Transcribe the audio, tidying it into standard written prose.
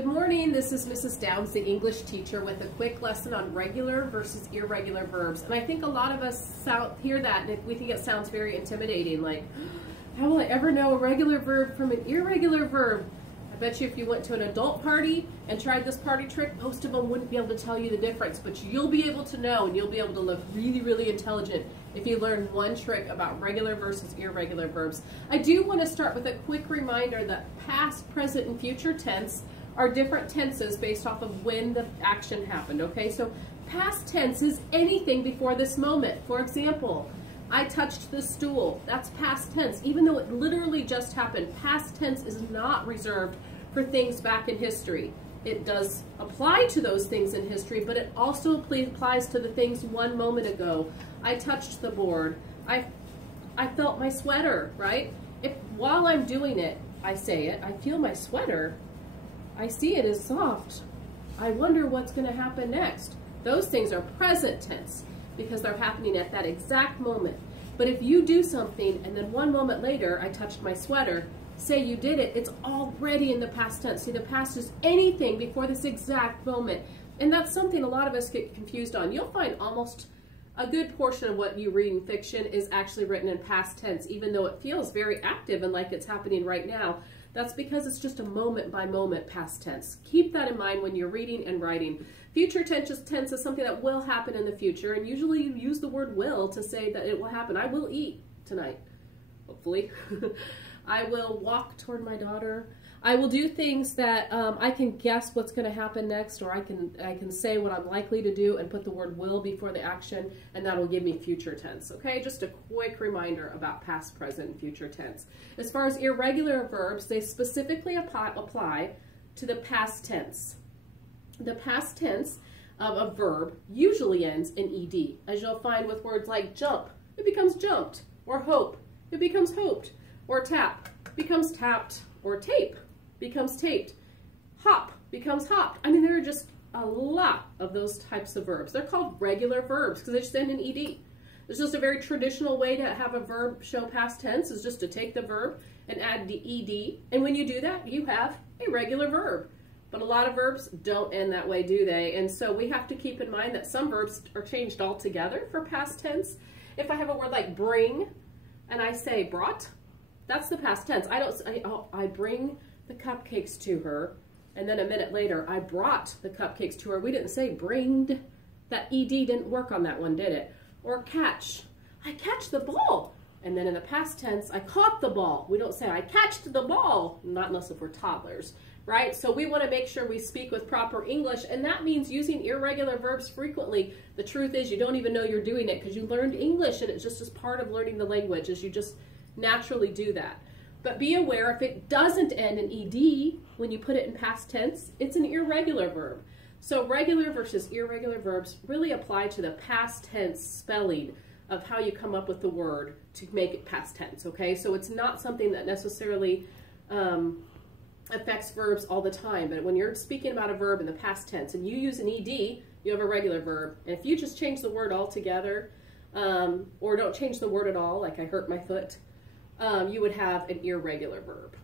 Good morning, this is Mrs. Downs, the English teacher, with a quick lesson on regular versus irregular verbs. And I think a lot of us hear that and we think it sounds very intimidating, like, how will I ever know a regular verb from an irregular verb? I bet you if you went to an adult party and tried this party trick, most of them wouldn't be able to tell you the difference, but you'll be able to know, and you'll be able to look really, really intelligent if you learn one trick about regular versus irregular verbs. I do want to start with a quick reminder that past, present, and future tense are different tenses based off of when the action happened, okay? So past tense is anything before this moment. For example, I touched the stool. That's past tense. Even though it literally just happened, past tense is not reserved for things back in history. It does apply to those things in history, but it also applies to the things one moment ago. I touched the board. I felt my sweater, right? If while I'm doing it, I say it, I feel my sweater, I see it is soft. I wonder what's going to happen next. Those things are present tense because they're happening at that exact moment. But if you do something and then one moment later, I touched my sweater, say you did it, it's already in the past tense. See, the past is anything before this exact moment. And that's something a lot of us get confused on. You'll find almost a good portion of what you read in fiction is actually written in past tense, even though it feels very active and like it's happening right now. That's because it's just a moment by moment past tense. Keep that in mind when you're reading and writing. Future tense is something that will happen in the future, and usually you use the word will to say that it will happen. I will eat tonight, hopefully. I will walk toward my daughter. I will do things that I can guess what's going to happen next, or I can say what I'm likely to do and put the word will before the action, and that'll give me future tense. Okay, just a quick reminder about past, present, and future tense. As far as irregular verbs, they specifically apply to the past tense. The past tense of a verb usually ends in ed, as you'll find with words like jump, it becomes jumped, or hope, it becomes hoped, or tap becomes tapped, or tape becomes taped, hop becomes hopped. I mean, there are just a lot of those types of verbs. They're called regular verbs because they just end in ed. It's just a very traditional way to have a verb show past tense is just to take the verb and add the ed. And when you do that, you have a regular verb. But a lot of verbs don't end that way, do they? And so we have to keep in mind that some verbs are changed altogether for past tense. If I have a word like bring and I say brought, that's the past tense. I don't say, oh, I bring the cupcakes to her, and then a minute later, I brought the cupcakes to her. We didn't say bringed. That ed didn't work on that one, did it? Or catch. I catch the ball. And then in the past tense, I caught the ball. We don't say I catched the ball, not unless if we're toddlers, right? So we want to make sure we speak with proper English, and that means using irregular verbs frequently. The truth is you don't even know you're doing it because you learned English, and it's just as part of learning the language as you just naturally do that. But be aware if it doesn't end in ed when you put it in past tense, it's an irregular verb. So regular versus irregular verbs really apply to the past tense spelling of how you come up with the word to make it past tense, okay? So it's not something that necessarily affects verbs all the time, but when you're speaking about a verb in the past tense and you use an ed, you have a regular verb. And if you just change the word altogether, or don't change the word at all, like I hurt my foot, you would have an irregular verb.